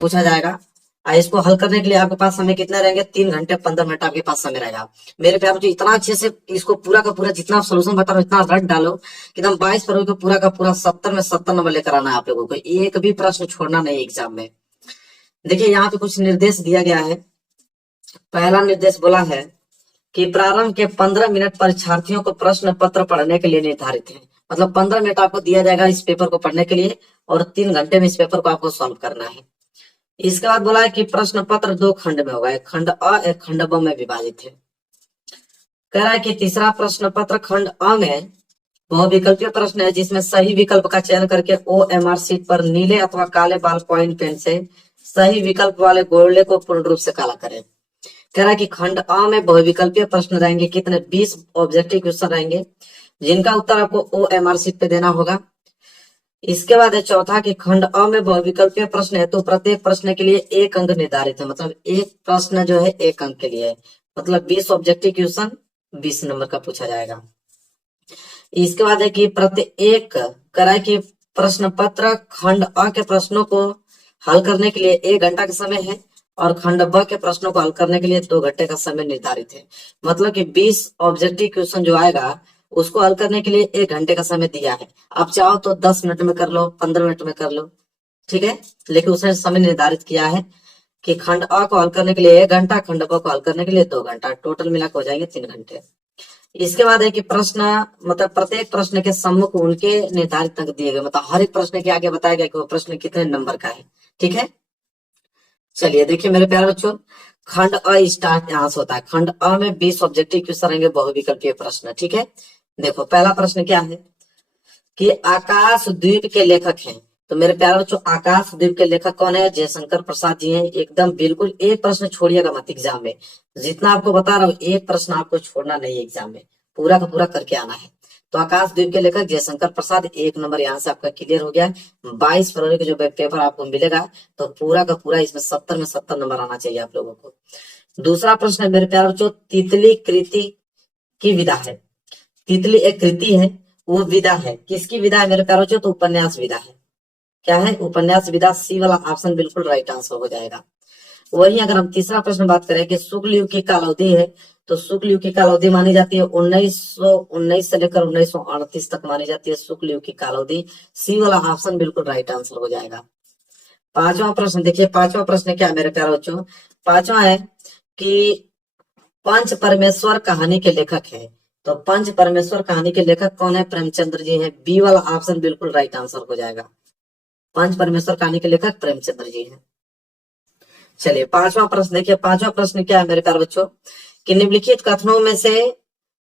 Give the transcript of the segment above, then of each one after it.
पूछा जाएगा। इसको हल करने के लिए आपके पास समय कितना रहेंगे, 3 घंटे 15 मिनट आपके पास समय रहेगा। मेरे प्यार बच्चों, इतना अच्छे से इसको पूरा का पूरा जितना सोल्यूशन बता रहा हूँ इतना रट डालो कि एकदम 22 फरवरी को पूरा का पूरा 70 में 70 नंबर लेकर आना है आप लोगों को, एक भी प्रश्न छोड़ना नहीं एग्जाम में। देखिए यहाँ पे कुछ निर्देश दिया गया है। पहला निर्देश बोला है कि प्रारंभ के 15 मिनट परीक्षार्थियों को प्रश्न पत्र पढ़ने के लिए निर्धारित है। मतलब 15 मिनट आपको दिया जाएगा इस पेपर को पढ़ने के लिए और 3 घंटे में इस पेपर को आपको सॉल्व करना है। इसके बाद बोला है कि प्रश्न पत्र 2 खंड में होगा, एक खंड अ एक खंड ब में विभाजित है। कह रहा है कि तीसरा प्रश्न पत्र खंड अ में बहुविकल्पीय प्रश्न है जिसमें सही विकल्प का चयन करके OMR शीट पर नीले अथवा काले बॉल पॉइंट पेन से सही विकल्प वाले गोले को पूर्ण रूप से काला करें। कह रहा है कि खंड अ में बहुविकल्पीय प्रश्न रहेंगे, कितने 20 ऑब्जेक्टिव क्वेश्चन रहेंगे जिनका उत्तर आपको OMR शीट पे देना होगा। इसके बाद है चौथा कि खंड अ में बहुविकल्पीय प्रश्न है तो प्रत्येक प्रश्न के लिए 1 अंक निर्धारित है। मतलब एक प्रश्न जो है 1 अंक के लिए है, मतलब 20 ऑब्जेक्टिव क्वेश्चन 20 नंबर का पूछा जाएगा। इसके बाद है कि प्रत्येक कराए कि प्रश्न पत्र खंड अ के प्रश्नों को हल करने के लिए 1 घंटा का समय है और खंड ब के प्रश्नों को हल करने के लिए 2 घंटे का समय निर्धारित है। मतलब कि 20 ऑब्जेक्टिव क्वेश्चन जो आएगा उसको हल करने के लिए 1 घंटे का समय दिया है। आप चाहो तो 10 मिनट में कर लो, 15 मिनट में कर लो, ठीक है, लेकिन उसने समय निर्धारित किया है कि खंड अ को हल करने के लिए 1 घंटा, खंड ब को हल करने के लिए 2 घंटा, टोटल मिलाकर हो जाएंगे 3 घंटे। इसके बाद है कि प्रश्न मतलब प्रत्येक प्रश्न के सम्मुख उनके निर्धारित अंक दिए गए, मतलब हर एक प्रश्न के आगे बताया गया कि वो प्रश्न कितने नंबर का है, ठीक है। चलिए देखिए मेरे प्यारे बच्चों, खंड अ स्टार्ट यहाँ से होता है। खंड अ में 20 ऑब्जेक्टिव क्वेश्चन रहेंगे, बहुविकल्पीय प्रश्न, ठीक है। देखो पहला प्रश्न क्या है कि आकाश द्वीप के लेखक हैं। तो मेरे प्यारे बच्चों, आकाश द्वीप के लेखक कौन है, जयशंकर प्रसाद जी हैं। एकदम बिल्कुल एक प्रश्न छोड़िएगा मत एग्जाम में, जितना आपको बता रहा हूँ एक प्रश्न आपको छोड़ना नहीं है एग्जाम में, पूरा का पूरा करके आना है। तो आकाश द्वीप के लेखक जयशंकर प्रसाद, 1 नंबर यहाँ से आपका क्लियर हो गया। 22 फरवरी को जो पेपर आपको मिलेगा तो पूरा का पूरा इसमें 70 में 70 नंबर आना चाहिए आप लोगों को। दूसरा प्रश्न है मेरे प्यारे बच्चों, तितली कृति की विधा है। तितली एक कृति है, वो विधा है, किसकी विधा है मेरे प्यारे बच्चों, तो उपन्यास विधा है। क्या है, उपन्यास विधा। सी वाला ऑप्शन बिल्कुल राइट आंसर हो जाएगा। वही अगर हम तीसरा प्रश्न बात करें कि शुक्ल युग की काल अवधि है, तो शुक्ल युग की काल अवधि मानी जाती है 1919 से लेकर 1938 तक मानी जाती है शुक्ल युग की काल अवधि। सी वाला ऑप्शन बिल्कुल राइट आंसर हो जाएगा। पांचवा प्रश्न देखिए, पांचवा प्रश्न क्या है मेरे प्यारे बच्चों, पांचवा है कि पंच परमेश्वर कहानी के लेखक है। तो पंच परमेश्वर कहानी के लेखक कौन है, प्रेमचंद्र जी हैं। बी वाला ऑप्शन बिल्कुल राइट आंसर हो जाएगा। पंच परमेश्वर कहानी के लेखक प्रेमचंद्र जी हैं। चलिए पांचवा प्रश्न देखिए, पांचवा प्रश्न क्या है मेरे प्यारे बच्चों कि निम्नलिखित कथनों में से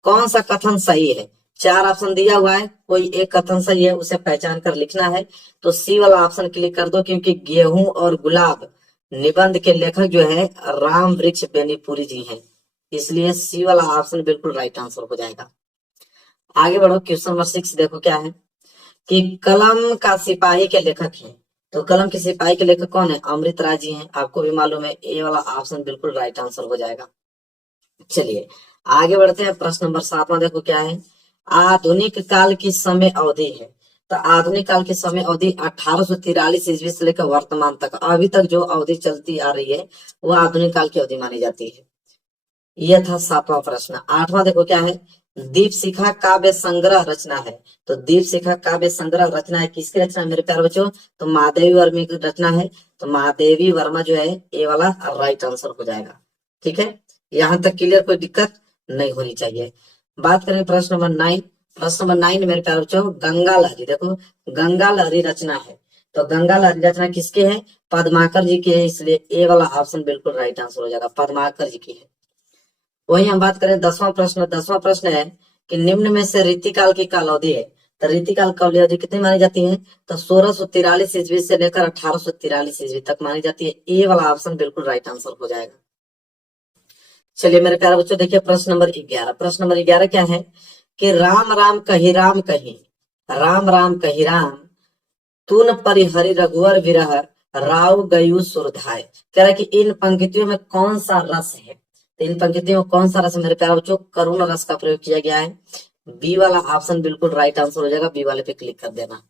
कौन सा कथन सही है। 4 ऑप्शन दिया हुआ है, कोई एक कथन सही है, उसे पहचान कर लिखना है। तो सी वाला ऑप्शन क्लिक कर दो, क्योंकि गेहूं और गुलाब निबंध के लेखक जो है राम वृक्ष बेनीपुरी जी हैं, इसलिए सी वाला ऑप्शन बिल्कुल राइट आंसर हो जाएगा। आगे बढ़ो, क्वेश्चन नंबर 6 देखो क्या है कि कलम का सिपाही के लेखक हैं। तो कलम के सिपाही के लेखक कौन है, अमृत राय जी हैं, आपको भी मालूम है। ए वाला ऑप्शन बिल्कुल राइट आंसर हो जाएगा। चलिए आगे बढ़ते हैं, प्रश्न नंबर 7वां देखो क्या है, आधुनिक काल की समय अवधि है। तो आधुनिक काल की समय अवधि 1843 ईस्वी से लेकर वर्तमान तक, अभी तक जो अवधि चलती आ रही है वो आधुनिक काल की अवधि मानी जाती है। यह था 7वां प्रश्न। 8वां देखो क्या है, दीप शिखा काव्य संग्रह रचना है। तो दीप शिखा काव्य संग्रह रचना है, किसकी रचना है मेरे प्यारे बच्चों, तो महादेवी वर्मा की रचना है। तो महादेवी वर्मा जो है ये वाला राइट आंसर हो जाएगा, ठीक है। यहाँ तक क्लियर, कोई दिक्कत नहीं होनी चाहिए। बात करें प्रश्न नंबर 9। प्रश्न नंबर 9 मेरे प्यारे बच्चों, गंगा लहरी। देखो गंगा लहरी रचना है, तो गंगा लहरी रचना किसके है, पद्माकर जी की है, इसलिए ए वाला ऑप्शन बिल्कुल राइट आंसर हो जाएगा, पद्माकर जी की है। वही हम बात करें 10वां प्रश्न। 10वां प्रश्न है कि निम्न में से रीतिकाल की काल अवधि है। तो रीतिकाल काल अवधि कितनी मानी जाती है, तो 1643 ईस्वी से लेकर 1843 ईस्वी तक मानी जाती है। ए वाला ऑप्शन बिल्कुल राइट आंसर हो जाएगा। चलिए मेरे प्यारे बच्चों देखिए प्रश्न नंबर 11। प्रश्न नंबर 11 क्या है कि राम राम कही राम कही, राम राम कही राम, तून परिहरि रघुवर विरह, राव गयु सुरधाय। कह रहा है कि इन पंक्तियों में कौन सा रस है। तो इन पंक्तियों में कौन सा रस है मेरे प्यारे बच्चों, करुण रस का प्रयोग किया गया है। बी वाला ऑप्शन बिल्कुल राइट आंसर हो जाएगा, बी वाले पे क्लिक कर देना।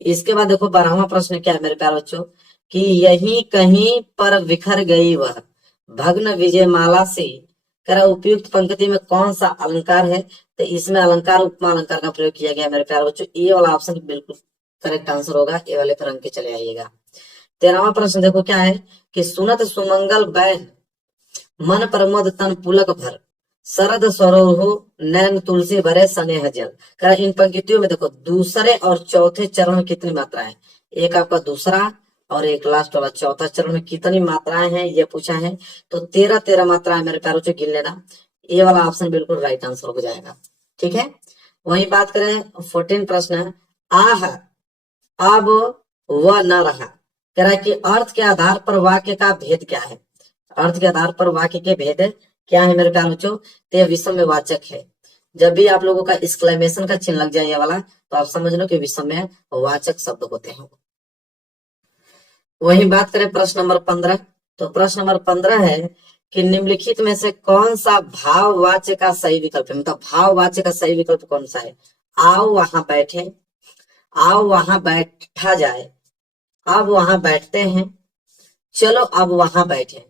इसके बाद देखो 12वां प्रश्न क्या है मेरे प्यारे बच्चों कि यही कहीं पर बिखर गई वह भग्न विजयमाला से। कह रहा उपयुक्त पंक्ति में कौन सा अलंकार है? तो इसमें अलंकार उपमा अलंकार का प्रयोग किया गया मेरे प्यारे बच्चों। ये वाला ऑप्शन बिल्कुल करेक्ट आंसर होगा। ये वाले पर अंक के चले आइएगा। 13वां प्रश्न देखो क्या है कि सुनत सुमंगल बैन मन प्रमोद तन पुलक भर शरद सरोह नैन तुलसी भरे स्नेह जल। कह इन पंक्तियों में देखो दूसरे और चौथे चरण में कितनी मात्राएं, एक आपका दूसरा और एक लास्ट वाला चौथा चरण में कितनी मात्राएं हैं ये पूछा है। तो 13 मात्राएं मेरे प्यारों से गिन लेना। ये वाला ऑप्शन बिल्कुल राइट आंसर हो जाएगा। ठीक है, वही बात करें 14 प्रश्न है आह अब वह न रहा। कह रहा है कि अर्थ के आधार पर वाक्य का भेद क्या है? अर्थ के आधार पर वाक्य के भेद क्या है मेरे प्यारे बच्चों? तो यह विषम में वाचक है। जब भी आप लोगों का एक्सक्लेमेशन का चिन्ह लग जाए ये वाला तो आप समझ लो कि विषम में वाचक शब्द होते हैं। वही बात करें प्रश्न नंबर 15। तो प्रश्न नंबर 15 है कि निम्नलिखित में से कौन सा भाववाच्य का सही विकल्प है? मतलब भाववाच्य का सही विकल्प कौन सा है? आओ वहां बैठे, आओ वहां बैठा जाए, अब वहां बैठते हैं, चलो अब वहां बैठे।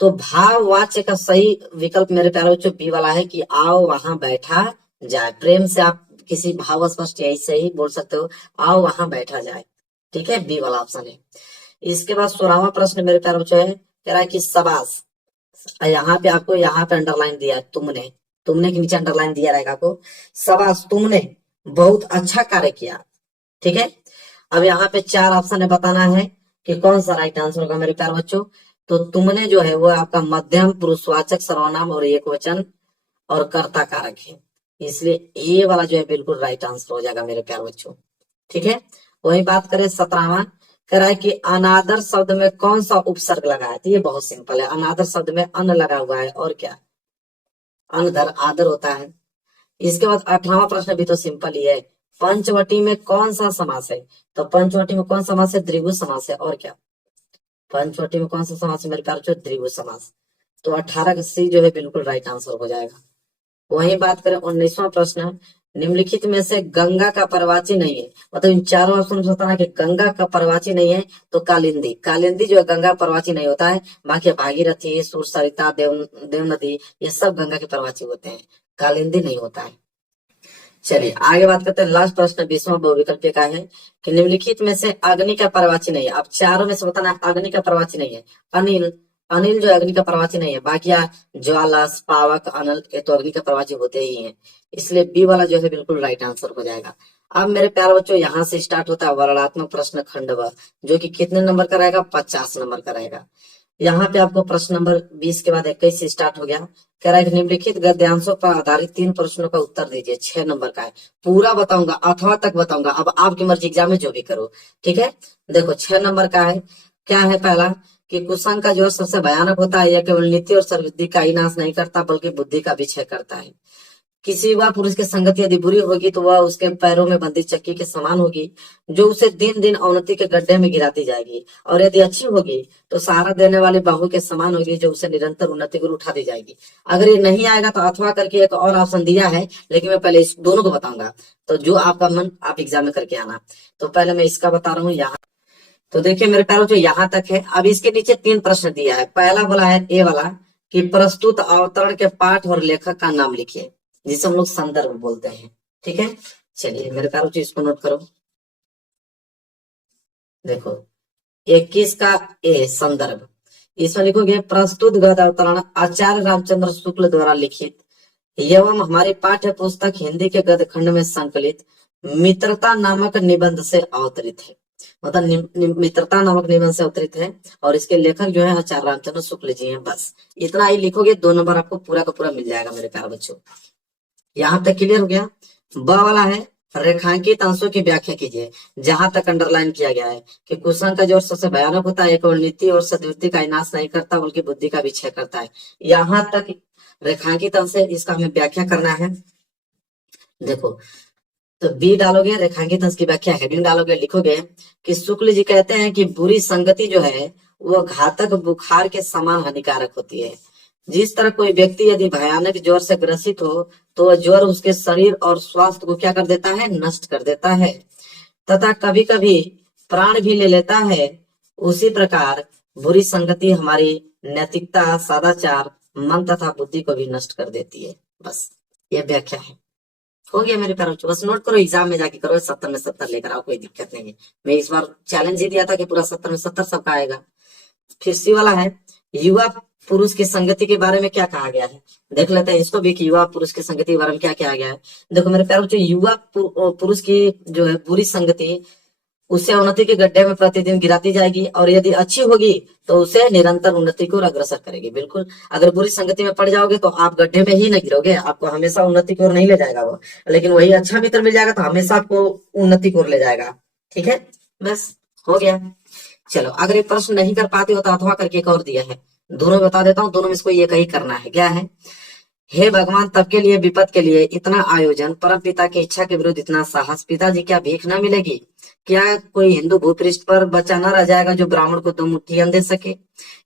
तो भाववाच्य का सही विकल्प मेरे प्यारे बच्चों बी वाला है कि आओ वहां बैठा जाए। प्रेम से आप किसी भाव स्पष्ट ऐसे ही बोल सकते हो, आओ वहां बैठा जाए। ठीक है, बी वाला ऑप्शन है। इसके बाद 16वां प्रश्न मेरे प्यारे बच्चों है, कह रहा है कि शाबाश। यहाँ पे आपको यहाँ पे अंडरलाइन दिया है, तुमने, तुमने के नीचे अंडरलाइन दिया रहेगा आपको। शाबाश तुमने बहुत अच्छा कार्य किया। ठीक है, अब यहाँ पे 4 ऑप्शन है, बताना है कि कौन सा राइट आंसर होगा मेरे प्यारे बच्चों। तो तुमने जो है वो आपका मध्यम पुरुषवाचक सर्वनाम और एक वचन और कर्ता कारक है, इसलिए ए वाला जो है बिल्कुल राइट आंसर हो जाएगा मेरे प्यारे बच्चों। ठीक है, वही बात करें 17वां, कह रहा है कि अनादर शब्द में कौन सा उपसर्ग लगा है? तो ये बहुत सिंपल है, अनादर शब्द में अन लगा हुआ है और क्या, अनधर आदर होता है। इसके बाद 18वां प्रश्न भी तो सिंपल ही है, पंचवटी में कौन सा समास है? तो पंचवटी में कौन सा समास है? द्विगु समास है और क्या, पंचवटी में कौन सा समास है मेरे प्यारे बच्चों? द्विगु समास। तो 18 का सी जो है बिल्कुल राइट आंसर हो जाएगा। वही बात करें 19वां प्रश्न, निम्नलिखित में से गंगा का परवाची नहीं है। मतलब इन चारों ऑप्शन में बताना कि गंगा का परवाची नहीं है। तो कालिंदी, कालिंदी जो है गंगा परवाची नहीं होता है। बाकी भागीरथी, सूर, सरिता, देव नदी ये सब गंगा के परवाची होते हैं, कालिंदी नहीं होता है। चलिए आगे बात करते हैं। लास्ट प्रश्न 20वां बहुविकल्पीय का है कि निम्नलिखित में से अग्नि का परवाची नहीं है। अब चारों में से बताना अग्नि का परवाची नहीं है। अनिल, अनिल जो अग्नि का परवाची नहीं है। बाकी ज्वाला, पावक, अनल ये तो अग्नि का परवाची होते ही हैं, इसलिए बी वाला जो है बिल्कुल राइट आंसर हो जाएगा। अब मेरे प्यारे बच्चों यहाँ से स्टार्ट होता है वर्णनात्मक प्रश्न खंड व, जो कि कितने नंबर का रहेगा? 50 नंबर का रहेगा। यहाँ पे आपको प्रश्न नंबर 20 के बाद 21 से स्टार्ट हो गया। कह रहा है कि निम्नलिखित गद्यांशों पर आधारित 3 प्रश्नों का उत्तर दीजिए। 6 नंबर का है, पूरा बताऊंगा अथवा तक बताऊंगा, अब आपकी मर्जी, एग्जाम में जो भी करो। ठीक है, देखो 6 नंबर का है, क्या है? पहला कि कुसंग का जो सबसे भयानक होता है, यह केवल नीति और सर्वबुद्धि का ही नाश नहीं करता बल्कि बुद्धि का भी क्षय करता है। किसी युवा पुरुष की संगति यदि बुरी होगी तो वह उसके पैरों में बंधी चक्की के समान होगी, जो उसे दिन दिन अवनति के गड्ढे में गिराती जाएगी, और यदि अच्छी होगी तो सहारा देने वाली बाहु के समान होगी, जो उसे निरंतर उन्नति को उठा दी जाएगी। अगर ये नहीं आएगा तो अथवा करके एक और ऑप्शन दिया है, लेकिन मैं पहले इस दोनों को बताऊंगा, तो जो आपका मन आप एग्जाम में करके आना। तो पहले मैं इसका बता रहा हूँ यहाँ। तो देखिए मेरे प्यारों जो यहाँ तक है। अब इसके नीचे 3 प्रश्न दिया है। पहला बोला है ए वाला कि प्रस्तुत अवतरण के पाठ और लेखक का नाम लिखिए, जिसे हम लोग संदर्भ बोलते हैं। ठीक है, चलिए मेरे प्यारों इसको नोट करो। देखो 21 का ए संदर्भ, इसमें लिखोगे प्रस्तुत गद्य अवतरण आचार्य रामचंद्र शुक्ल द्वारा लिखित एवं हमारी पाठ्य पुस्तक हिंदी के गद्य खंड में संकलित मित्रता नामक निबंध से अवतरित है। मतलब मित्रता नामक निबंध से अवतरित है, और इसके लेखक जो है आचार्य रामचंद्र शुक्ल जी हैं। बस इतना ही लिखोगे, 2 नंबर आपको पूरा का पूरा मिल जाएगा मेरे प्यारे बच्चों। यहाँ तक क्लियर हो गया। ब वाला है रेखांकित अंशों की व्याख्या कीजिए। जहां तक अंडरलाइन किया गया है कि कुसंग का जो सबसे भयानक होता है, केवल नीति और सद्वृत्ति का विनाश नहीं करता बल्कि बुद्धि का भी क्षय करता है। यहाँ तक रेखांकित अंश है, इसका हमें व्याख्या करना है। देखो तो बी डालोगे, रेखांकित अंश की व्याख्या हेडिंग डालोगे, लिखोगे कि शुक्ल जी कहते हैं कि बुरी संगति जो है वो घातक बुखार के समान हानिकारक होती है। जिस तरह कोई व्यक्ति यदि भयानक ज्वर से ग्रसित हो तो वह ज्वर उसके शरीर और स्वास्थ्य को क्या कर देता है? नष्ट कर देता है, तथा कभी कभी प्राण भी ले लेता है। उसी प्रकार बुरी संगति हमारी नैतिकता, सदाचार, मन तथा बुद्धि को भी नष्ट कर देती है। बस ये व्याख्या है। हो गया मेरे प्यारे बच्चों, बस नोट करो, एग्जाम में जाके करो, 70 में 70 लेकर आओ, कोई दिक्कत नहीं है। मैं इस बार चैलेंज ही दिया था कि पूरा 70 में 70 सबका आएगा। फिर सी वाला है, युवा पुरुष की संगति के बारे में क्या कहा गया है। देख लेते हैं इसको भी कि युवा पुरुष की संगति के बारे में क्या क्या गया है। देखो मेरे प्यारे बच्चों, युवा पुरुष की जो है बुरी संगति उसे उन्नति के गड्ढे में प्रतिदिन गिराती जाएगी, और यदि अच्छी होगी तो उसे निरंतर उन्नति को अग्रसर करेगी। बिल्कुल, अगर बुरी संगति में पड़ जाओगे तो आप गड्ढे में ही न गिरोगे, आपको हमेशा उन्नति की ओर नहीं ले जाएगा वो। लेकिन वही अच्छा मित्र मिल जाएगा तो हमेशा आपको उन्नति की ओर ले जाएगा। ठीक है, बस हो गया। चलो, अगर ये प्रश्न नहीं कर पाते हो तो अथवा करके एक और दिया है, दोनों बता देता हूँ, दोनों में इसको ये कही करना है। क्या है, हे भगवान, तब के लिए विपद के लिए इतना आयोजन, परम पिता की इच्छा के विरुद्ध इतना साहस, पिताजी क्या भीख न मिलेगी? क्या कोई हिंदू भूपृष्ठ पर बचा न रह जाएगा जो ब्राह्मण को 2 मुट्ठी अन्न दे सके?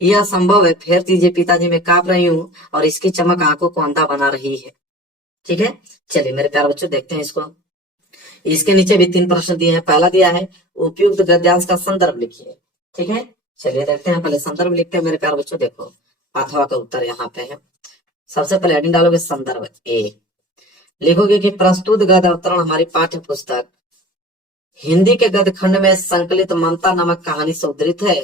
यह संभव है, फेर दीजिए पिताजी, मैं कांप रही हूँ और इसकी चमक आंखों को अंधा बना रही है। ठीक है, चलिए मेरे प्यारे बच्चों देखते हैं इसको। इसके नीचे भी 3 प्रश्न दिए हैं। पहला दिया है उपयुक्त गद्यांश का संदर्भ लिखिए। ठीक है, चलिए देखते हैं, पहले संदर्भ लिखते हैं मेरे प्यारे बच्चों। देखो अथवा का उत्तर यहाँ पे है। सबसे पहले हेडिंग डालोगे संदर्भ ए, लिखोगे कि प्रस्तुत गद्य अवतरण हमारी पाठ्य पुस्तक हिंदी के गद्य खंड में संकलित ममता नामक कहानी से उद्धृत है।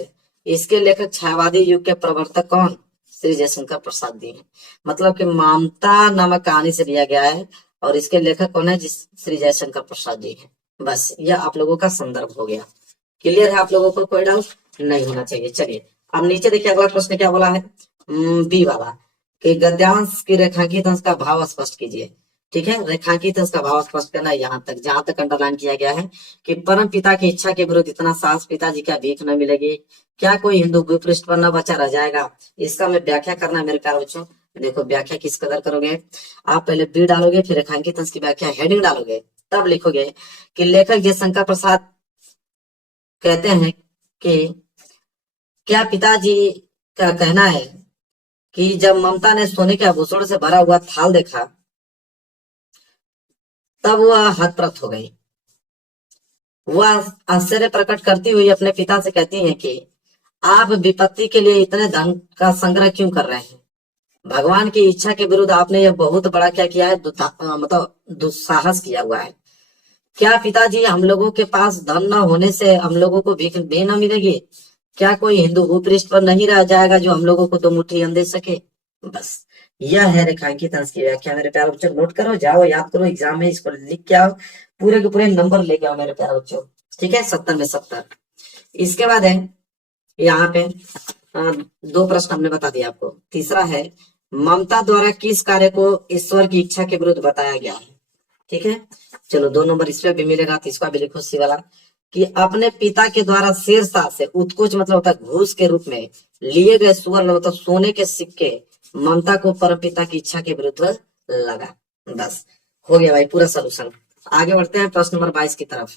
इसके लेखक छायावादी युग के प्रवर्तक कौन? श्री जयशंकर प्रसाद जी हैं। मतलब कि ममता नामक कहानी से लिया गया है और इसके लेखक कौन है? श्री जयशंकर प्रसाद जी हैं। बस यह आप लोगों का संदर्भ हो गया। क्लियर है आप लोगों को? कोई डाउट नहीं होना चाहिए। चलिए अब नीचे देखिए, अगला प्रश्न क्या बोला है, बी वाला, कि गद्यांश की रेखांकित अंश का भाव स्पष्ट कीजिए। ठीक है, रेखांकित अंश का भाव स्पष्ट करना है। यहाँ तक जहां तक अंडरलाइन किया गया है कि परम पिता की इच्छा के विरुद्ध इतना साहस, पिताजी का भीख न मिलेगी, क्या कोई हिंदू भूपृष्ठ पर न बचा रह जाएगा? इसका मैं व्याख्या करना है मेरे प्यारे बच्चों। देखो व्याख्या किस कदर करोगे आप, पहले बी डालोगे, फिर रेखांकित अंश की व्याख्या हेडिंग डालोगे, तब लिखोगे कि लेखक जयशंकर प्रसाद कहते हैं कि क्या पिताजी का कहना है कि जब ममता ने सोने के आभूषण से भरा हुआ थाल देखा तब वह हतप्रत हो गई। वह आश्चर्य प्रकट करती हुई अपने पिता से कहती हैं कि आप विपत्ति के लिए इतने धन का संग्रह क्यों कर रहे हैं? भगवान की इच्छा के विरुद्ध आपने यह बहुत बड़ा क्या किया है, मतलब दुस्साहस किया हुआ है। क्या पिताजी, हम लोगों के पास धन न होने से हम लोगों को भीख भी न मिलेगी? क्या कोई हिंदू भूपृष्ठ पर नहीं रह जाएगा जो हम लोगों को 2 मुट्ठी अन्न दे सके? बस यह है रेखांकित अंश की व्याख्या। मेरे प्यारे बच्चों नोट करो, जाओ याद करो, एग्जाम में इसको लिख के आओ, पूरे के पूरे नंबर लेके आओ मेरे प्यारे बच्चों। ठीक है, 70 में 70। इसके बाद है यहाँ पे 2 प्रश्न हमने बता दिया आपको। तीसरा है, ममता द्वारा किस कार्य को ईश्वर की इच्छा के विरुद्ध बताया गया है? ठीक है, चलो 2 नंबर इस पे भी मिलेगा। तीसरा भी लिखो सी वाला, कि अपने पिता के द्वारा शेरशाह से उत्कोच मतलब होता है घूस के रूप में लिए गए सुवर्ण मतलब सोने के सिक्के ममता को परम पिता की इच्छा के विरुद्ध लगा। बस हो गया भाई पूरा सोल्यूशन। आगे बढ़ते हैं प्रश्न नंबर 22 की तरफ।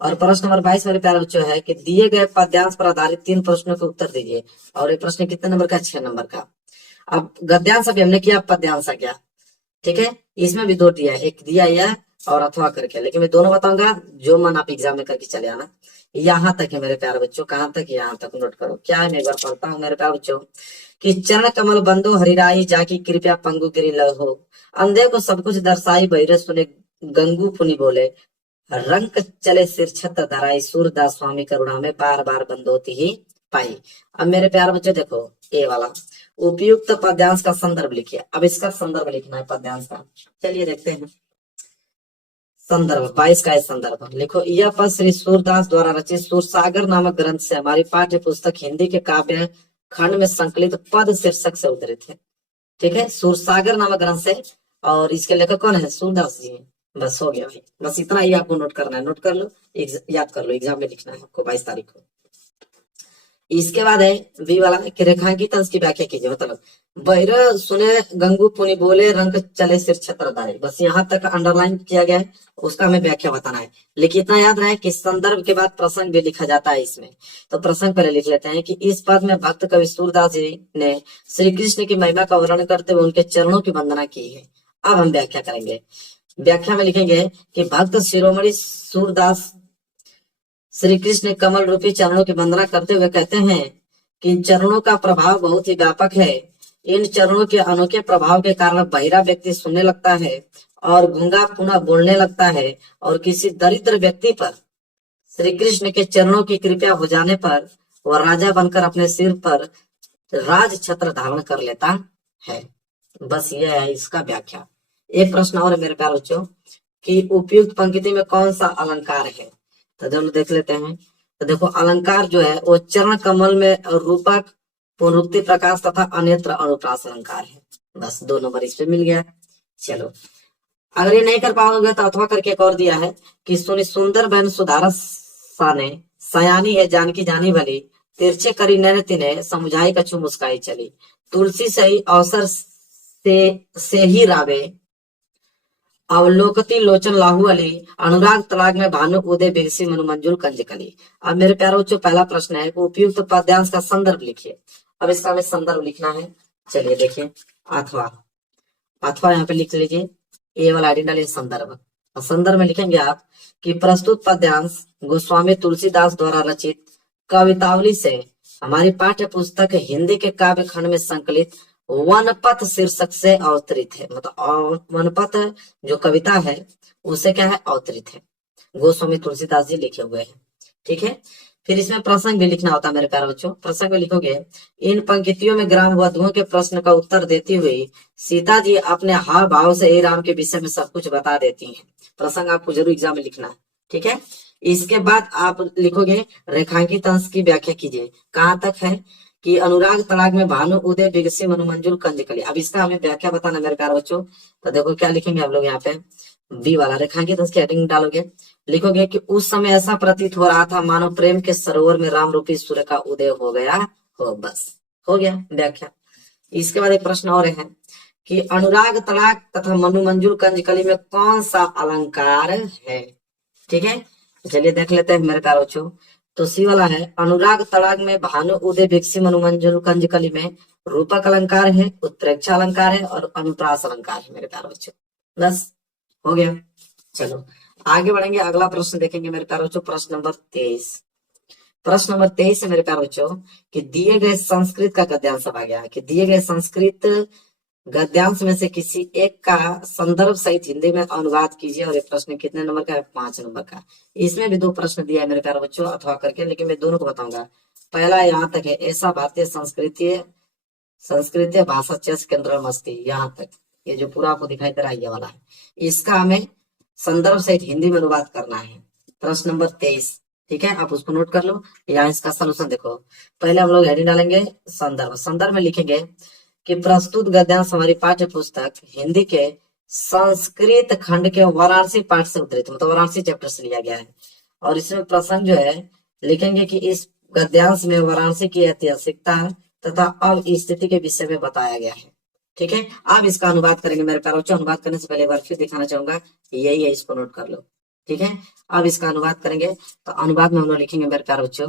और प्रश्न नंबर 22 मेरे प्यारे बच्चों है कि दिए गए पद्यांश पर आधारित 3 प्रश्नों के उत्तर दीजिए। और ये प्रश्न कितने नंबर का? 6 नंबर का। अब गद्यांश अभी हमने किया, पद्यांश आ गया। ठीक है, इसमें भी 2 दिया है, एक दिया यह और अथवा करके, लेकिन मैं दोनों बताऊंगा, जो मन आप एग्जाम में करके चले आना। यहाँ तक है मेरे प्यारे बच्चों, कहाँ तक? यहाँ तक नोट करो। क्या है, मैं एक बार पढ़ता हूँ मेरे प्यारे बच्चों, कि चरण कमल बंदो हरिराई जाकी कृपया पंगु गिरी लहो, अंधे को सब कुछ दर्शाई बहिरे सुने गंगू पुनि बोले, रंक चले सिर छत धराई सूरदास स्वामी करुणा में बार बार बंदोती ही पाई। अब मेरे प्यारे बच्चों देखो, ए वाला उपयुक्त पद्यांश का संदर्भ लिखिए। अब इसका संदर्भ लिखना है पद्यांश का। चलिए देखते हैं संदर्भ 22 का संदर्भ लिखो। यह पद श्री सूरदास द्वारा रचित सूरसागर नामक ग्रंथ से हमारी पाठ्य पुस्तक हिंदी के काव्य खंड में संकलित पद शीर्षक से उद्धृत है। ठीक है, सूरसागर नामक ग्रंथ से, और इसके लेखक कौन है? सूरदास जी हैं। बस हो गया भाई, बस इतना ही आपको नोट करना है। नोट कर लो, याद कर लो, एग्जाम में लिखना है आपको 22 तारीख को। इसके बाद है बी वाला, कि रेखांकित अंश की व्याख्या कीजिए। मतलब बैर सुने गंगू पुनि बोले रंग चले सिर छत्रधारी। बस यहाँ तक अंडरलाइन किया गया है, उसका हमें व्याख्या बताना है। लेकिन इतना याद रहे कि संदर्भ के बाद प्रसंग भी लिखा जाता है इसमें। तो प्रसंग पहले लिख लेते हैं कि इस पद में भक्त कवि सूरदास जी ने श्री कृष्ण की महिमा का वर्णन करते हुए उनके चरणों की वंदना की है। अब हम व्याख्या करेंगे। व्याख्या में लिखेंगे कि भक्त शिरोमणि सूरदास श्री कृष्ण कमल रूपी चरणों की वंदना करते हुए कहते हैं कि इन चरणों का प्रभाव बहुत ही व्यापक है। इन चरणों के अनोखे प्रभाव के कारण बहिरा व्यक्ति सुनने लगता है और गूंगा पुनः बोलने लगता है, और किसी दरिद्र व्यक्ति पर श्री कृष्ण के चरणों की कृपा हो जाने पर वह राजा बनकर अपने सिर पर राज छत्र धारण कर लेता है। बस यह है इसका व्याख्या। एक प्रश्न और है मेरे प्यारे बच्चों कि उपयुक्त पंक्ति में कौन सा अलंकार है, तो दोनों देख लेते हैं। तो देखो, अलंकार जो है वो चरण कमल में रूपक, पुनरुक्ति, प्रकाश तथा अन्यत्र अनुप्रास अलंकार है। बस 2 नंबर इस पे मिल गया। चलो, अगर ये नहीं कर पाओगे तो अथवा करके एक और दिया है कि सुनी सुंदर बहन सुधारा साने, सयानी है जानकी जानी भली, तिरछे करी नैन तिने, समुझाई कछु मुस्काई चली, तुलसी सही अवसर से ही रावे, अवलोकती लोचन लाहू अली, अनुराग तलाक में भानु उदय बिगसी मनु मंजुल कंजकली। अब मेरे प्यारे बच्चों, पहला प्रश्न है उपयुक्त पद्यांश का संदर्भ लिखिए। अब इसका हमें संदर्भ लिखना है। चलिए देखिए, अथवा अथवा यहाँ पे लिख लीजिए, ए वाला आईडी डालिए संदर्भ। और संदर्भ में लिखेंगे आप कि प्रस्तुत पद्यांश गोस्वामी तुलसीदास द्वारा रचित कवितावली से हमारी पाठ्य पुस्तक हिंदी के काव्य खंड में संकलित वनपथ शीर्षक से अवतरित है। मतलब वनपथ जो कविता है उसे क्या है, अवतरित है, गोस्वामी तुलसीदास जी लिखे हुए हैं। ठीक है, फिर इसमें प्रसंग भी लिखना होता है मेरे प्यारे बच्चों। प्रसंग में लिखोगे, इन पंक्तियों में ग्राम वधुओं के प्रश्न का उत्तर देती हुई सीता जी अपने हाव भाव से ही राम के विषय में सब कुछ बता देती हैं। प्रसंग आपको जरूर एग्जाम में लिखना है। ठीक है, इसके बाद आप लिखोगे रेखांकित अंश की व्याख्या कीजिए। कहाँ तक है कि अनुराग तड़ाग में भानु उदय बिगसी मनु मंजुल कंजकली। अब इसका हमें व्याख्या बताना मेरे प्यारे बच्चों। तो देखो क्या लिखेंगे हम लोग यहाँ पे, बी वाला रेखांकित अंश की हेडिंग डालोगे, लिखोगे कि उस समय ऐसा प्रतीत हो रहा था मानो प्रेम के सरोवर में राम रूपी सूर्य का उदय हो गया हो। बस हो गया व्याख्या। इसके बाद एक प्रश्न और है कि अनुराग तड़ाग तथा मनु मंजुल कंजकली में कौन सा अलंकार है। ठीक है, चलिए देख लेते हैं मेरे प्यारे बच्चों। तो सी वाला है, अनुराग तड़ाग में भानु उदय बिगसी मनु मंजुल कंजकली में रूपक अलंकार है, उत्प्रेक्षा अलंकार है और अनुप्रास अलंकार है मेरे प्यारे बच्चों। बस हो गया। चलो आगे बढ़ेंगे, अगला प्रश्न देखेंगे मेरे प्यारे बच्चों, प्रश्न नंबर 23। प्रश्न नंबर 23 है मेरे प्यारे बच्चों कि दिए गए संस्कृत का गद्यांश आ गया कि दिए गए संस्कृत गद्यांश में से किसी एक का संदर्भ सहित हिंदी में अनुवाद कीजिए। और ये प्रश्न कितने नंबर का है, 5 नंबर का। इसमें भी 2 प्रश्न दिया है मेरे प्यारे बच्चों अथवा करके, लेकिन मैं दोनों को बताऊंगा। पहला यहाँ तक है, ऐसा भारतीय संस्कृति भाषा चेस केंद्र मस्ती, यहाँ तक ये जो पूरा आपको दिखाई दे रहा है ये वाला है, इसका हमें संदर्भ सहित हिंदी में अनुवाद करना है। प्रश्न नंबर 23। ठीक है, आप उसको नोट कर लो। यहाँ इसका सोल्यूशन देखो, पहले हम लोग हेडिंग डालेंगे संदर्भ। संदर्भ में लिखेंगे कि प्रस्तुत गद्यांश हमारी पाठ्य पुस्तक हिंदी के संस्कृत खंड के वाराणसी पाठ से उद्धृत, मतलब वाराणसी चैप्टर से लिया गया है। और इसमें प्रसंग जो है लिखेंगे कि इस गद्यांश में वाराणसी की ऐतिहासिकता तथा अब स्थिति के विषय में बताया गया है। ठीक है, आप इसका अनुवाद करेंगे मेरे प्यारे बच्चों। अनुवाद करने से पहले एक बार फिर दिखाना चाहूंगा, यही है, इसको नोट कर लो। ठीक है, अब इसका अनुवाद करेंगे। तो अनुवाद में हम लोग लिखेंगे मेरे प्यारे बच्चों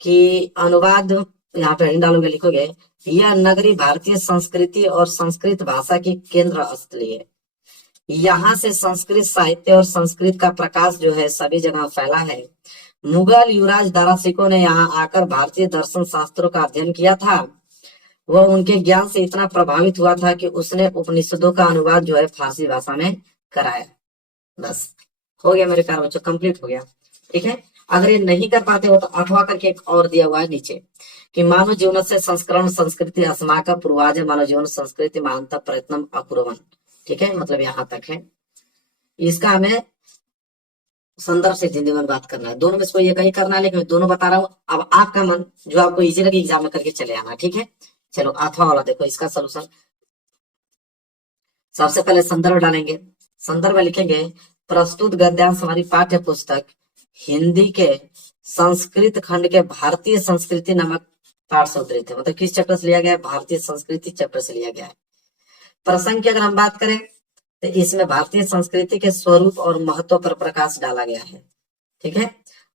कि अनुवाद, यहाँ पे डालोगे, लिखोगे यह नगरी भारतीय संस्कृति और संस्कृत भाषा की केंद्र स्थली है। यहाँ से संस्कृत साहित्य और संस्कृत का प्रकाश जो है सभी जगह फैला है। मुगल युवराज दारासिको ने यहाँ आकर भारतीय दर्शन शास्त्रों का अध्ययन किया था। वह उनके ज्ञान से इतना प्रभावित हुआ था कि उसने उपनिषदों का अनुवाद जो है फारसी भाषा में कराया। बस हो गया मेरे प्यारे बच्चों, कंप्लीट हो गया। ठीक है, अगर ये नहीं कर पाते हो तो अथवा करके एक और दिया हुआ है नीचे कि मानव जीवन से संस्करण संस्कृति अस्माकं पूर्वाज मानव जीवन संस्कृति महानता प्रयत्नम अकुर्वन्। ठीक है, मतलब यहाँ तक है। इसका हमें संदर्भ से हिंदी में बात करना है। दोनों में से कोई एक ही करना है, लेकिन मैं दोनों बता रहा हूँ। अब आपका मन जो आपको इजी लगे एग्जाम में करके चले आना। ठीक है, चलो अथवा वाला देखो, इसका सोल्यूशन सबसे पहले संदर्भ डालेंगे। संदर्भ में लिखेंगे प्रस्तुत गद्यांश हमारी पाठ्य पुस्तक हिंदी के संस्कृत खंड के भारतीय संस्कृति नामक पाठ से उद्धृत है। मतलब किस चैप्टर से लिया गया है, भारतीय संस्कृति चैप्टर से लिया गया है। प्रसंग की अगर हम बात करें तो इसमें भारतीय संस्कृति के स्वरूप और महत्व पर प्रकाश डाला गया है। ठीक है,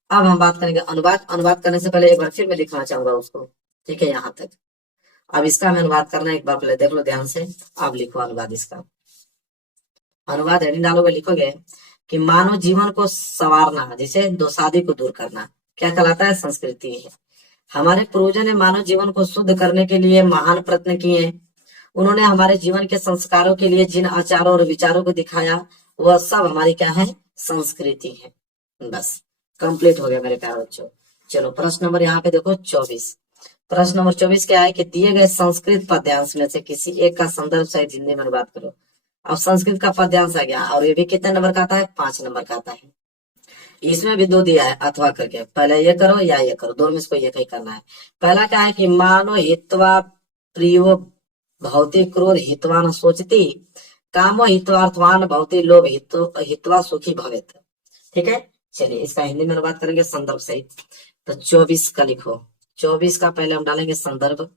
अब हम बात करेंगे अनुवाद। अनुवाद करने से पहले एक बार फिर मैं लिखना चाहूंगा उसको। ठीक है, यहाँ तक। अब इसका हमें अनुवाद करना है, एक बार पहले देख लो ध्यान से। आप लिखो अनुवाद। इसका अनुवाद हेडिंग डालोगे, लिखोगे कि मानव जीवन को संवारना, जैसे दोसादी को दूर करना, क्या कहलाता है? संस्कृति है। हमारे पूर्वजों ने मानव जीवन को शुद्ध करने के लिए महान प्रयत्न किए। उन्होंने हमारे जीवन के संस्कारों के लिए जिन आचारों और विचारों को दिखाया, वह सब हमारी क्या है? संस्कृति है। बस कंप्लीट हो गया मेरे प्यारे बच्चों। चलो प्रश्न नंबर यहाँ पे देखो 24। प्रश्न नंबर 24 क्या है कि दिए गए संस्कृत पद्यांश में से किसी एक का संदर्भ सहित हिंदी में अनुवाद करो। अब संस्कृत का पद्यांश आ गया और ये भी कितने नंबर का आता है? 5 नंबर का आता है। इसमें भी दो दिया है अथवा करके, पहले ये करो या ये करो, दोनों में से कोई एक ही करना है। पहला क्या है कि मानो हित्वा प्रियो भवती क्रोध हितवा न सोचती, कामो हित्वार्थवान भवती लोभ हित्वा सुखी भवेत। ठीक है, चलिए इसका हिंदी में अनुवाद करेंगे संदर्भ सहित। तो 24 का लिखो। 24 का पहले हम डालेंगे संदर्भ,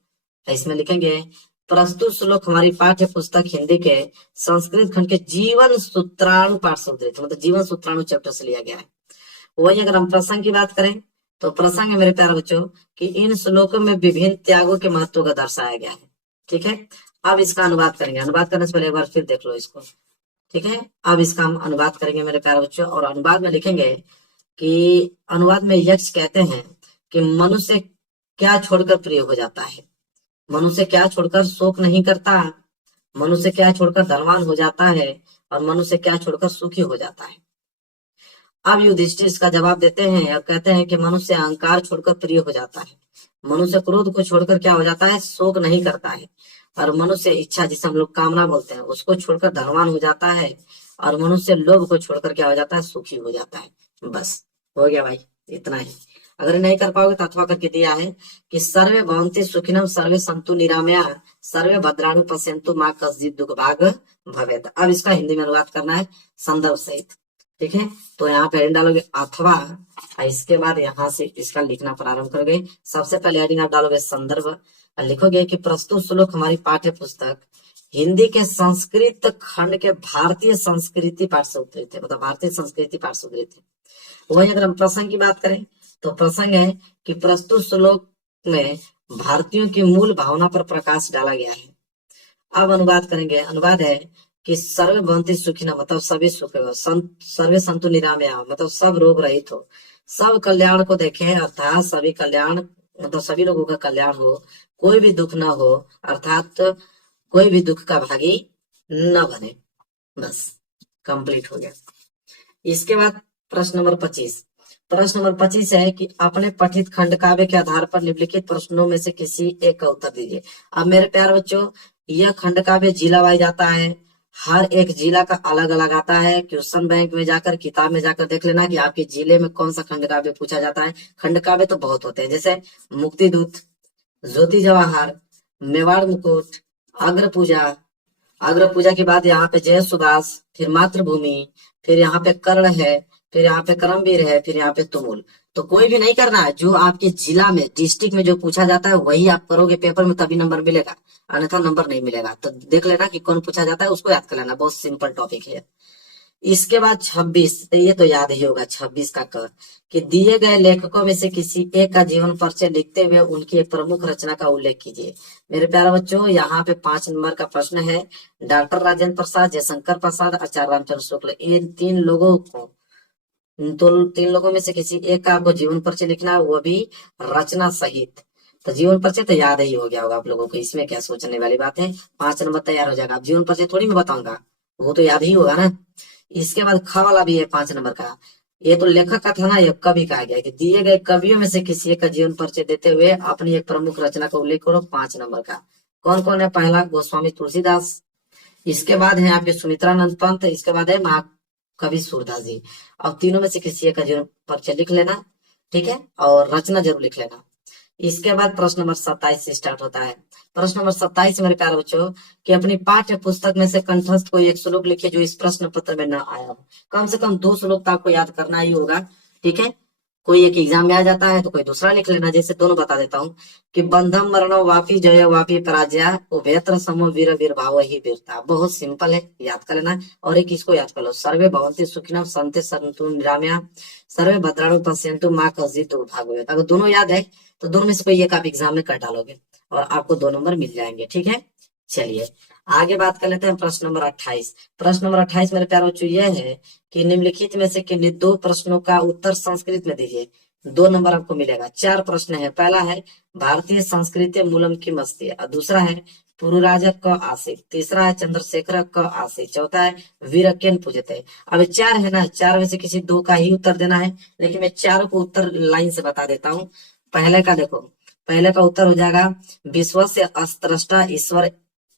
इसमें लिखेंगे प्रस्तुत श्लोक हमारी पाठ्य पुस्तक हिंदी के संस्कृत खंड के जीवन सूत्राणु पाठ से उद्धृत, मतलब जीवन सूत्राणु चैप्टर से लिया गया है। वही अगर हम प्रसंग की बात करें तो प्रसंग है मेरे प्यारे बच्चों कि इन श्लोकों में विभिन्न त्यागों के महत्व का दर्शाया गया है। ठीक है, अब इसका अनुवाद करेंगे। अनुवाद करने से पहले एक बार फिर देख लो इसको। ठीक है, अब इसका हम अनुवाद करेंगे मेरे प्यारे बच्चों, और अनुवाद में लिखेंगे कि अनुवाद में यक्ष कहते हैं कि मनुष्य क्या छोड़कर प्रिय हो जाता है, मनुष्य क्या छोड़कर शोक नहीं करता, मनुष्य क्या छोड़कर धनवान हो जाता है, और मनुष्य क्या छोड़कर सुखी हो जाता है। अब युधिष्ठिर इसका जवाब देते हैं और कहते हैं कि मनुष्य अहंकार छोड़कर प्रिय हो जाता है, मनुष्य क्रोध को छोड़कर क्या हो जाता है? शोक नहीं करता है, और मनुष्य इच्छा, जिसे हम लोग कामना बोलते हैं, उसको छोड़कर धनवान हो जाता है, और मनुष्य लोभ को छोड़कर क्या हो जाता है? सुखी हो जाता है। बस हो गया भाई, इतना ही। अगर नहीं कर पाओगे तो अथवा करके दिया है कि सर्वे भवन्ति सुखिनम सर्वे सन्तु निरामया सर्वे भद्राणु पश्यन्तु मा कश्चित् दुःख भाग भवेत्। अब इसका हिंदी में अनुवाद करना है संदर्भ सहित। ठीक है, तो यहाँ पे हेडिंग डालोगे अथवा, इसके बाद यहाँ से इसका लिखना प्रारंभ करोगे। सबसे पहले हेडिंग आप डालोगे संदर्भ, लिखोगे कि प्रस्तुत श्लोक हमारी पाठ्य पुस्तक हिंदी के संस्कृत खंड के भारतीय संस्कृति पाठ से उद्धृत है, मतलब भारतीय संस्कृति पाठ से उद्धृत है। वही अगर हम प्रसंग की बात करें तो प्रसंग है कि प्रस्तुत श्लोक में भारतीयों की मूल भावना पर प्रकाश डाला गया है। अब अनुवाद करेंगे। अनुवाद है कि सर्वे भवन्ति सुखिनः मतलब सभी सुख हो, सर्वे सन्तु निरामया मतलब सब रोग रहित हो, सब कल्याण को देखें अर्थात सभी कल्याण मतलब सभी लोगों का कल्याण हो, कोई भी दुख न हो अर्थात कोई भी दुख का भागी न बने। बस कंप्लीट हो गया। इसके बाद प्रश्न नंबर 25। प्रश्न नंबर 25 है कि अपने पठित खंड काव्य के आधार पर निम्नलिखित प्रश्नों में से किसी एक का उत्तर दीजिए। अब मेरे प्यारे बच्चों, यह खंड काव्य जिला वाइज आता है, हर एक जिला का अलग अलग आता है। क्वेश्चन बैंक में जाकर किताब में जाकर देख लेना कि आपके जिले में कौन सा खंड काव्य पूछा जाता है। खंड काव्य तो बहुत होते हैं, जैसे मुक्ति दूत, ज्योति जवाहर, मेवाड़ मुकुट, अग्र पूजा, अग्र पूजा के बाद यहाँ पे जय सुदास, फिर मातृभूमि, फिर यहाँ पे कर्ण है, फिर यहाँ पे करमवीर है, फिर यहाँ पे तुमुल। तो कोई भी नहीं करना है, जो आपके जिला में डिस्ट्रिक्ट में जो पूछा जाता है वही आप करोगे पेपर में, तभी नंबर मिलेगा, अन्यथा नंबर नहीं मिलेगा। तो देख लेना कि कौन पूछा जाता है, उसको याद कर लेना, बहुत सिंपल टॉपिक है। इसके बाद 26, ये तो याद ही होगा 26 का कर कि दिए गए लेखकों में से किसी एक का जीवन परिचय लिखते हुए उनकी एक प्रमुख रचना का उल्लेख कीजिए। मेरे प्यारे बच्चों, यहाँ पे 5 नंबर का प्रश्न है। डॉक्टर राजेंद्र प्रसाद, जयशंकर प्रसाद, आचार्य रामचंद्र शुक्ल, इन 3 लोगों को, तो 3 लोगों में से किसी एक का आपको जीवन परिचय लिखना है, वो भी रचना सहित। तो जीवन परिचय तो याद ही हो गया होगा आप लोगों को, इसमें क्या सोचने वाली बात है। 5 नंबर तैयार हो जाएगा। आप जीवन परिचय थोड़ी मैं बताऊंगा, वो तो याद ही होगा ना। इसके बाद ख वाला भी है 5 नंबर का, ये तो लेखक का था ना, ये कवि का आ गया कि दिए गए कवियों में से किसी एक का जीवन परिचय देते हुए अपनी एक प्रमुख रचना का उल्लेख करो। 5 नंबर का कौन कौन है? पहला गोस्वामी तुलसीदास, इसके बाद है आपके सुमित्रानंद पंत, इसके बाद है महाकवि सूरदास जी। अब तीनों में से किसी एक का जीवन परिचय लिख लेना, ठीक है, और रचना जरूर लिख लेना। इसके बाद प्रश्न नंबर 27 से स्टार्ट होता है। प्रश्न नंबर 27 मेरे प्यारे बच्चों कि अपनी पाठ्य पुस्तक में से कंठस्थ कोई एक श्लोक लिखिए जो इस प्रश्न पत्र में न आया हो। कम से कम 2 श्लोक तो आपको याद करना ही होगा, ठीक है। कोई एक एग्जाम में आ जाता है तो कोई दूसरा लिख लेना। जैसे दोनों बता देता हूँ कि बंधम मरण वापी जय वापी पराजय उभयत्र समो वीर वीर भाव ही वीरता। बहुत सिंपल है, याद कर लेना। और एक इसको याद कर लो, सर्वे भवन्ति सुखिनः सन्ति सन्तु निरामया सर्वे भद्राणु पश्यन्तु मा कश्चित् दुःख भाग भवेत्। अगर दोनों याद है तो दोनों में से कोई एक आप एग्जाम में कर डालोगे और आपको 2 नंबर मिल जाएंगे, ठीक है। चलिए आगे बात कर लेते हैं प्रश्न नंबर 28। प्रश्न नंबर 28 मेरे प्यारे बच्चों यह है कि निम्नलिखित में से किन्हीं दो प्रश्नों का उत्तर संस्कृत में दीजिए। 2 नंबर आपको मिलेगा। 4 प्रश्न है। पहला है भारतीय संस्कृति मूलम किम अस्ति, और दूसरा है पुरुराज क आसीत्, तीसरा है चंद्रशेखर क आसीत्, चौथा है वीर केन पूजते। अब ये 4 है ना, 4 में से किसी 2 का ही उत्तर देना है, लेकिन मैं 4 को उत्तर लाइन से बता देता हूँ। पहले का देखो, पहले का उत्तर हो जाएगा विश्व से अस्त्रष्टा ईश्वर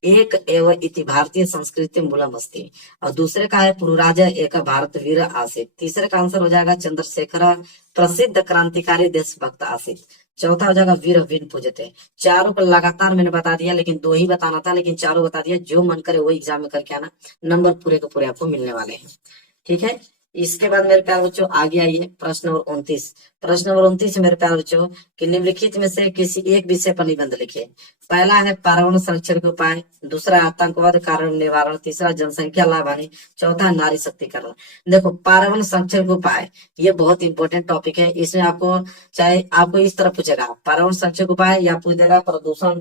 एक एव इति भारतीय संस्कृति मूलम अस्ति, और दूसरे का है पुरुराज एक भारत वीर आसित, तीसरे का आंसर हो जाएगा चंद्रशेखर प्रसिद्ध क्रांतिकारी देशभक्त आसित, चौथा हो जाएगा वीर विन पूजते। चारों को लगातार मैंने बता दिया, लेकिन 2 ही बताना था, लेकिन चारों बता दिया। जो मन करे वो एग्जाम में करके आना, नंबर पूरे के पूरे आपको मिलने वाले हैं। ठीक है। इसके बाद मेरे प्यारे बच्चों आगे आइए प्रश्न नंबर 29। प्रश्न नंबर 29 मेरे प्यारे बच्चों कि निम्नलिखित में से किसी एक विषय पर निबंध लिखिए। पहला है पर्यावरण संरक्षण के उपाय, दूसरा है आतंकवाद कारण निवारण, तीसरा जनसंख्या लाभ हानि, चौथा है नारी शक्तिकरण। देखो पर्यावरण संरक्षण के उपाय, ये बहुत इंपॉर्टेंट टॉपिक है। इसमें आपको चाहे आपको इस तरह पूछेगा पर्यावरण संरक्षण के उपाय, या पूछ देगा प्रदूषण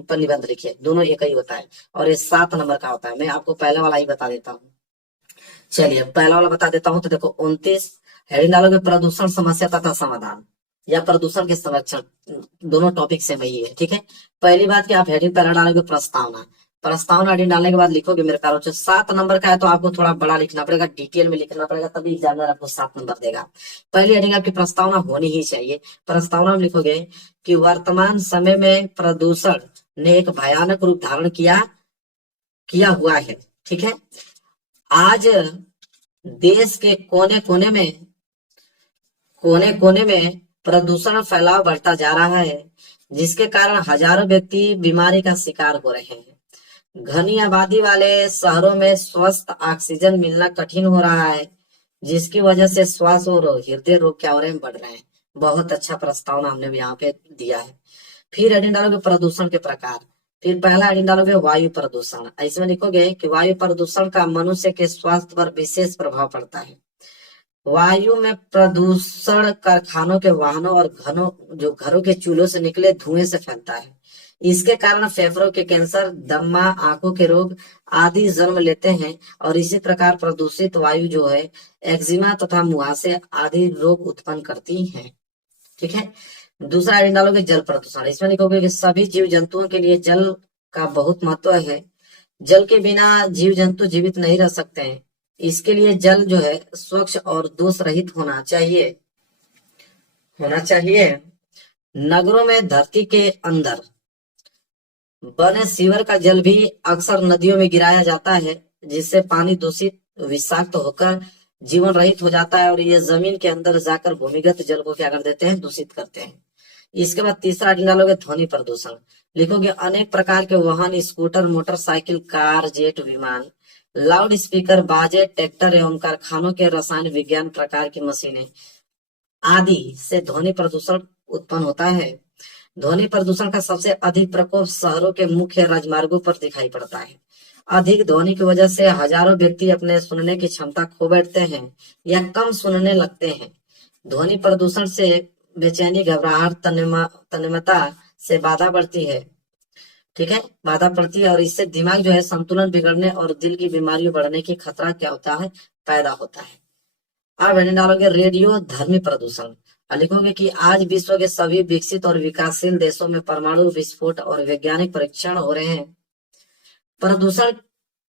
पर निबंध लिखिए। दोनों एक ही होता है और ये 7 नंबर का होता है। मैं आपको पहले वाला ही बता देता हूँ। चलिए पहला वाला बता देता हूँ। तो देखो 29 हेडिंग डालोगे प्रदूषण समस्या तथा समाधान या प्रदूषण के संरक्षण, दोनों टॉपिक सेम ही है। ठीक है। पहली बात कि आप हेडिंग पहला डालोगे प्रस्तावना, प्रस्तावना हेडिंग डालने के बाद लिखोगे मेरे प्यारों से 7 नंबर का है, तो आपको थोड़ा बड़ा लिखना पड़ेगा, डिटेल में लिखना पड़ेगा, तभी एग्जामिनर आपको 7 नंबर देगा। पहली हेडिंग आपकी प्रस्तावना होनी ही चाहिए। प्रस्तावना में लिखोगे कि वर्तमान समय में प्रदूषण ने एक भयानक रूप धारण किया हुआ है। ठीक है। आज देश के कोने कोने में प्रदूषण फैलाव बढ़ता जा रहा है, जिसके कारण हजारों व्यक्ति बीमारी का शिकार हो रहे हैं। घनी आबादी वाले शहरों में स्वस्थ ऑक्सीजन मिलना कठिन हो रहा है, जिसकी वजह से श्वास और हृदय रोग क्या हो रहे हैं, बढ़ रहे हैं। बहुत अच्छा प्रस्तावना हमने भी यहाँ पे दिया है। फिर हेडिंग डालोगे प्रदूषण के प्रकार। फिर पहला हेडिंग डालोगे वायु प्रदूषण। इसमें लिखोगे कि वायु प्रदूषण का मनुष्य के स्वास्थ्य पर विशेष प्रभाव पड़ता है। वायु में प्रदूषण कारखानों के वाहनों और घरों के चूल्हों से निकले धुएं से फैलता है। इसके कारण फेफड़ों के कैंसर, दमा, आंखों के रोग आदि जन्म लेते हैं, और इसी प्रकार प्रदूषित वायु जो है एक्जिमा तथा मुहासे आदि रोग उत्पन्न करती है। ठीक है। दूसरा हेडिंग डालोगे जल प्रदूषण। इसमें लिखोगे कि सभी जीव जंतुओं के लिए जल का बहुत महत्व है। जल के बिना जीव जंतु जीवित नहीं रह सकते हैं। इसके लिए जल जो है स्वच्छ और दोष रहित होना चाहिए। नगरों में धरती के अंदर बने सीवर का जल भी अक्सर नदियों में गिराया जाता है, जिससे पानी दूषित विषाक्त होकर जीवन रहित हो जाता है, और ये जमीन के अंदर जाकर भूमिगत जल को क्या कर देते हैं, दूषित करते हैं। इसके बाद तीसरा हेडिंग डालोगे ध्वनि प्रदूषण। लिखोगे अनेक प्रकार के वाहन, स्कूटर, मोटरसाइकिल, कार, जेट, विमान, लाउड स्पीकर, बाजे, ट्रैक्टर एवं कारखानों के रसायन विज्ञान प्रकार की मशीनें आदि से ध्वनि प्रदूषण उत्पन्न होता है। ध्वनि प्रदूषण का सबसे अधिक प्रकोप शहरों के मुख्य राजमार्गों पर दिखाई पड़ता है। अधिक ध्वनि की वजह से हजारों व्यक्ति अपने सुनने की क्षमता खो बैठते हैं या कम सुनने लगते हैं। ध्वनि प्रदूषण से बेचैनी, घबराहट, तन्मयता से बाधा बढ़ती है। ठीक है, बाधा पड़ती है, और इससे दिमाग जो है संतुलन बिगड़ने और दिल की बीमारियों बढ़ने की खतरा क्या होता है, पैदा होता है। अब हेडिंग डालोगे रेडियो धर्मी प्रदूषण। लिखोगे कि आज विश्व के सभी विकसित और विकासशील देशों में परमाणु विस्फोट और वैज्ञानिक परीक्षण हो रहे हैं। प्रदूषण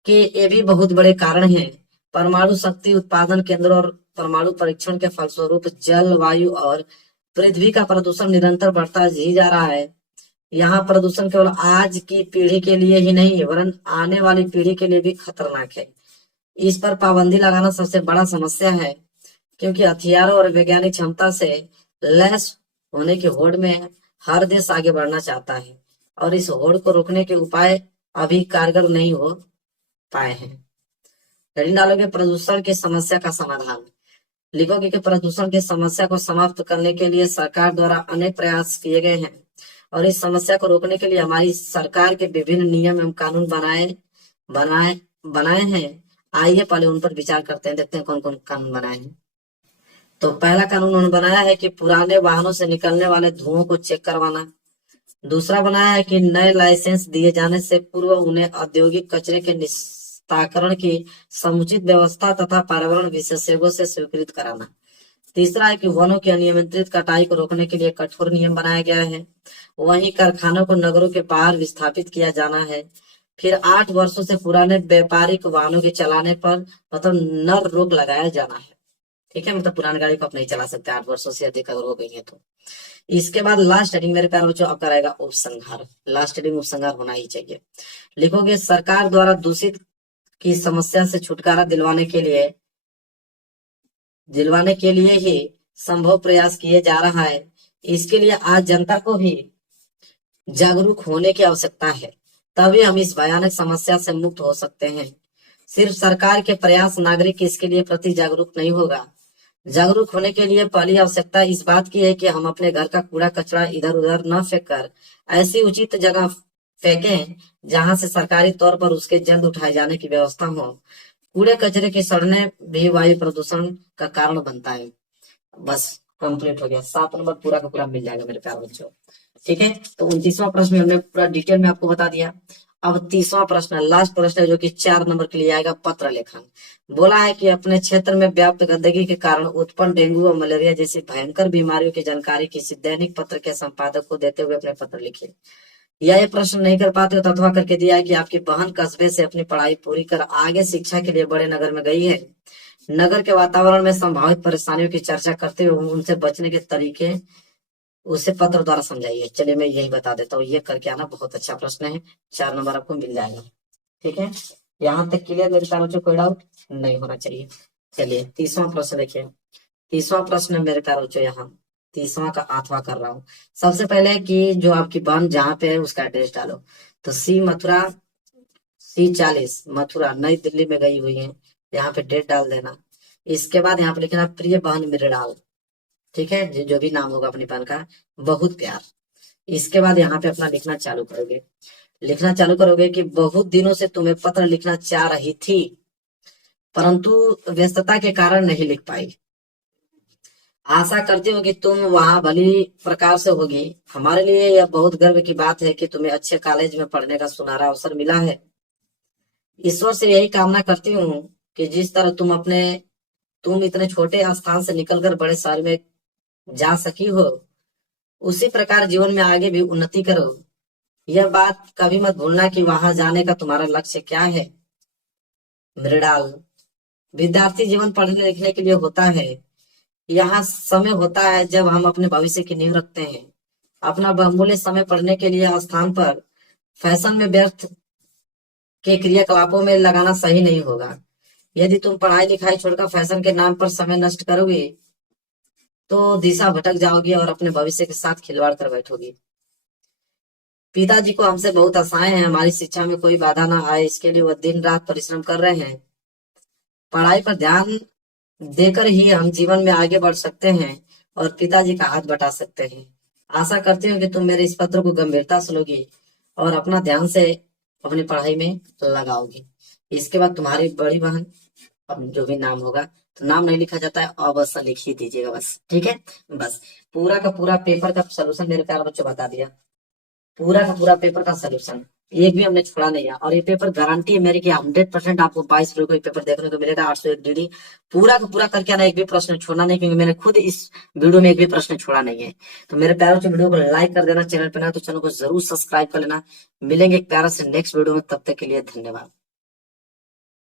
के ये भी बहुत बड़े कारण हैं। परमाणु शक्ति उत्पादन केंद्र और परमाणु परीक्षण के फलस्वरूप जल, वायु और पृथ्वी का प्रदूषण निरंतर बढ़ता ही जा रहा है। यहाँ प्रदूषण केवल आज की पीढ़ी के लिए ही नहीं, वरन आने वाली पीढ़ी के लिए भी खतरनाक है। इस पर पाबंदी लगाना सबसे बड़ा समस्या है, क्योंकि हथियारों और वैज्ञानिक क्षमता से लैस होने की होड़ में हर देश आगे बढ़ना चाहता है, और इस होड़ को रोकने के उपाय अभी कारगर नहीं हो पाए हैं। हेडिंग डालोगे प्रदूषण की समस्या का समाधान। लिखोगे कि प्रदूषण की समस्या को समाप्त करने के लिए सरकार द्वारा अनेक प्रयास किए गए हैं, और इस समस्या को रोकने के लिए हमारी सरकार के विभिन्न नियम एवं कानून बनाए हैं। आइए पहले उन पर विचार करते हैं, देखते हैं कौन कौन कानून बनाए हैं। तो पहला कानून उन्होंने बनाया है कि पुराने वाहनों से निकलने वाले धुओं को चेक करवाना। दूसरा बनाया है कि नए लाइसेंस दिए जाने से पूर्व उन्हें औद्योगिक कचरे के निस्तारण की समुचित व्यवस्था तथा पर्यावरण विशेषज्ञों से स्वीकृत कराना। तीसरा है कि वनों की अनियंत्रित कटाई को रोकने के लिए कठोर नियम बनाया गया है। वहीं कारखानों को नगरों के बाहर विस्थापित किया जाना है। फिर 8 वर्षों से पुराने व्यापारिक वाहनों के चलाने पर मतलब नर रोक लगाया जाना है। ठीक है, मतलब पुरानी गाड़ी को आप नहीं चला सकते 8 वर्षों से अधिक अगर हो गई है तो। इसके बाद लास्ट हेडिंग मेरे प्यारे बच्चों आपका रहेगा उपसंहार। लास्ट हेडिंग उपसंहार होना ही चाहिए। लिखोगे सरकार द्वारा दूषित की समस्या से छुटकारा दिलवाने के लिए ही संभव प्रयास किए जा रहा है। इसके लिए आज जनता को भी जागरूक होने की आवश्यकता है, तभी हम इस भयानक समस्या से मुक्त हो सकते हैं। सिर्फ सरकार के प्रयास नागरिक इसके लिए प्रति जागरूक नहीं होगा। जागरूक होने के लिए पहली आवश्यकता इस बात की है कि हम अपने घर का कूड़ा कचरा इधर उधर न फेंक कर ऐसी उचित जगह फेंकें जहां से सरकारी तौर पर उसके जल्द उठाए जाने की व्यवस्था हो। कूड़े कचरे के सड़ने भी वायु प्रदूषण का कारण बनता है। बस कंप्लीट हो गया। 7 नंबर पूरा का पूरा मिल जाएगा मेरे प्यारे बच्चों। ठीक है, तो 29वां प्रश्न हमने पूरा डिटेल में आपको बता दिया। अब 30वां प्रश्न, लास्ट प्रश्न है, जो कि 4 नंबर के लिए आएगा, पत्र लेखन। बोला है कि अपने क्षेत्र में व्याप्त गंदगी के कारण उत्पन्न डेंगू और मलेरिया जैसी भयंकर बीमारियों की जानकारी किसी दैनिक पत्र के संपादक को देते हुए अपने पत्र लिखे। या ये प्रश्न नहीं कर पाते हो तो अथवा करके दिया है कि आपकी बहन कस्बे से अपनी पढ़ाई पूरी कर आगे शिक्षा के लिए बड़े नगर में गई है। नगर के वातावरण में संभावित परेशानियों की चर्चा करते हुए उनसे बचने के तरीके उसे पत्र द्वारा समझाइए। चलिए मैं यही बता देता हूँ, ये करके आना। बहुत अच्छा प्रश्न है, 4 नंबर आपको मिल जाएगा। ठीक है, यहाँ तक क्लियर मेरे प्यारे बच्चों? कोई डाउट नहीं होना चाहिए। चलिए 30वां प्रश्न देखिए। 30वां प्रश्न मेरे प्यारे बच्चों, यहाँ 30वां का 8वां कर रहा हूँ। सबसे पहले कि जो आपकी बहन जहाँ पे है उसका एड्रेस डालो। तो C40 मथुरा नई दिल्ली में गई हुई है, यहाँ पे डेट डाल देना। इसके बाद यहाँ पे लिखना प्रिय बहन मृणाल। ठीक है, जो भी नाम होगा अपनी बहन का, बहुत प्यार। इसके बाद यहाँ पे अपना लिखना चालू करोगे कि बहुत दिनों से तुम्हें पत्र लिखना चाह रही थी, परंतु व्यस्तता के कारण नहीं लिख पाई। आशा करती हूँ कि तुम वहां भली प्रकार से होगी। हमारे लिए यह बहुत गर्व की बात है कि तुम्हें अच्छे कॉलेज में पढ़ने का सुनहरा अवसर मिला है। ईश्वर से यही कामना करती हूँ कि जिस तरह तुम इतने छोटे स्थान से निकलकर बड़े शहर में जा सकी हो, उसी प्रकार जीवन में आगे भी उन्नति करो। यह बात कभी मत भूलना कि वहां जाने का तुम्हारा लक्ष्य क्या है। मृणाल, विद्यार्थी जीवन पढ़ने लिखने के लिए होता है। यहाँ समय होता है जब हम अपने भविष्य की नींव रखते हैं। अपना बहुमूल्य समय पढ़ने के लिए स्थान पर फैशन में व्यर्थ के क्रियाकलापों में लगाना सही नहीं होगा। यदि तुम पढ़ाई लिखाई छोड़कर फैशन के नाम पर समय नष्ट करोगे तो दिशा भटक जाओगी और अपने भविष्य के साथ खिलवाड़ कर बैठोगी। पिताजी को हमसे बहुत आशाएं हैं, हमारी शिक्षा में कोई बाधा ना आए, इसके लिए वह दिन रात परिश्रम कर रहे हैं। पढ़ाई पर ध्यान देकर ही हम जीवन में आगे बढ़ सकते हैं और पिताजी का हाथ बटा सकते हैं। आशा करती हूँ कि तुम मेरे इस पत्र को गंभीरता से लोगी और अपना ध्यान से अपनी पढ़ाई में लगाओगी। इसके बाद तुम्हारी बड़ी बहन, अब जो भी नाम होगा, तो नाम नहीं लिखा जाता है, अवश्य लिख ही दीजिएगा बस। ठीक है, बस पूरा का पूरा पेपर का सोल्यूशन मेरे प्यारे बच्चों बता दिया। पूरा का पूरा पेपर का सोल्यूशन एक भी हमने छोड़ा नहीं है। और ये पेपर गारंटी है मेरी कि 100% आपको 22 फरवरी को ये पेपर देखने को मिलेगा। 801 DD पूरा का पूरा करके आना, एक भी प्रश्न छोड़ना नहीं, क्योंकि मैंने खुद इस वीडियो में एक भी प्रश्न छोड़ा नहीं है। तो मेरे प्यारे बच्चों, वीडियो को लाइक कर देना, चैनल पर ना तो चैनल को जरूर सब्सक्राइब कर लेना। मिलेंगे एक प्यारा से नेक्स्ट वीडियो में, तब तक के लिए धन्यवाद।